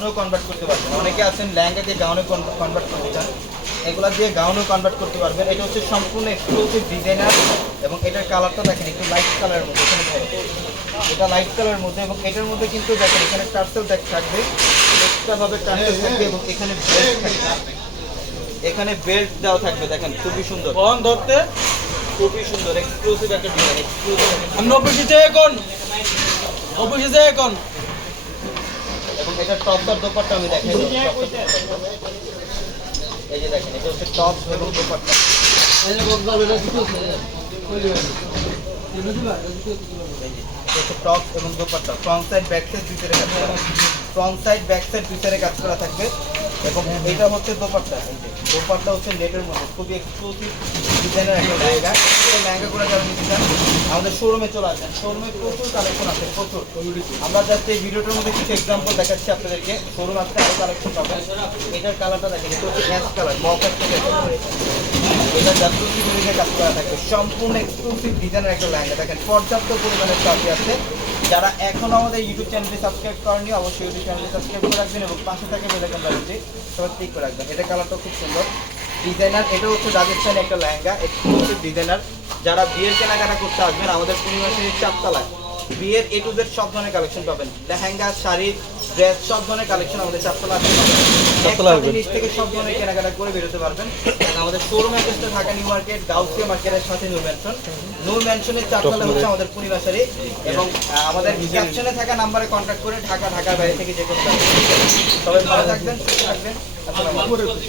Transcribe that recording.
গাউনও convert করতে পারবেন। অনেকে আছেন লেহেঙ্গা দিয়ে গাউনে কনভার্ট করতে চান, এগুলা দিয়ে গাউনও কনভার্ট করতে পারবেন। এটা হচ্ছে সম্পূর্ণ এক্সক্লুসিভ ডিজাইনার এবং এটার কালারটা দেখেন একটু লাইট কালারের মধ্যে, এখানে দেখেন এটা লাইট কালারের মধ্যে এবং এটার মধ্যে কিন্তু দেখেন এখানে টার্সেল থাকবে, এক্সট্রাভাবে টার্সেল থাকবে এবং এখানে বেল্ট থাকবে, এখানে বেল্ট দেওয়া থাকবে। দেখেন খুবই সুন্দর, কোন ধরতে খুবই সুন্দর এক্সক্লুসিভ একটা ডিজাইন, এক্সক্লুসিভ আমি অফিসে এখন অফিসে এখন এবং এটা টপ আর দোপাট্টা আমি দেখাই দিই। এই যে দেখেন এটা হচ্ছে টপ এবং দোপাট্টা। এই যে এটা হচ্ছে টপ এবং dupatta, front side back side দুই সাইডে কাজ করা, ফ্রন্ট সাইড ব্যাক সাইড দুই সাইডে কাজ করা থাকবে এবং এটা হচ্ছে দোপাট্টা। এই যে দোপাট্টা হচ্ছে নেটের মধ্যে খুবই এক্সক্লুসিভ ডিজাইনের একটা লেহেঙ্গা। এই লেহেঙ্গাগুলো যারা নিতে চান আমাদের শোরুমে চলে আসবেন, শোরুমে প্রচুর কালেকশন আছে, প্রচুর। আমরা জাস্ট এই ভিডিওটার মধ্যে কিছু এক্সাম্পল দেখাচ্ছি আপনাদেরকে, শোরুম আসতে আরও কালেকশন পাবেন। এটার কালারটা দেখেন, এটা হচ্ছে অ্যাশ কালার, বক্স থেকে এটা জাস্ট দিকে কাজ করা থাকবে, সম্পূর্ণ এক্সক্লুসিভ ডিজাইনের একটা লেহেঙ্গা। দেখেন পর্যাপ্ত পরিমাণের চাপি আছে। যারা এখনো আমাদের ইউটিউব চ্যানেলটি সাবস্ক্রাইব করেনি অবশ্যই ইউটিউব চ্যানেলটি সাবস্ক্রাইব করে রাখবেন এবং পাশে থাকে বেল আইকন বাটনটি সবাই ক্লিক করে রাখবেন। এটা কালারটা খুব সুন্দর ডিজাইনার, এটা হচ্ছে রাজস্থানি একটা লেহেঙ্গা, এক্সক্লুসিভ ডিজাইনার। যারা বিয়ের কেনাকাটা করতে আসবেন আমাদের পূর্ণিমাসের চারতলায় বিয়ের এ টু জেড সব ধরনের কালেকশন পাবেন, লেহেঙ্গা, শাড়ি, ড্রেস, সব ধরনের কালেকশন আমাদের চারতলা জিনিস থেকে সব ধরনের কেনাকাটা করে বেরোতে পারবেন। আমাদের শোরুম অ্যাড্রেসটা ঢাকা নিউ মার্কেট, গাউসিয়া মার্কেটের সাথে নূর ম্যানশন, নূর ম্যানশনের চারতলা হচ্ছে আমাদের পূর্ণিমাশারি এবং আমাদের ক্যাপশনে থাকা নাম্বারে কন্ট্যাক্ট করে ঢাকার বাইরে থেকে যে কোনো সবাই ভালো থাকবেন, সুস্থ থাকবেন। আসসালামু আলাইকুম।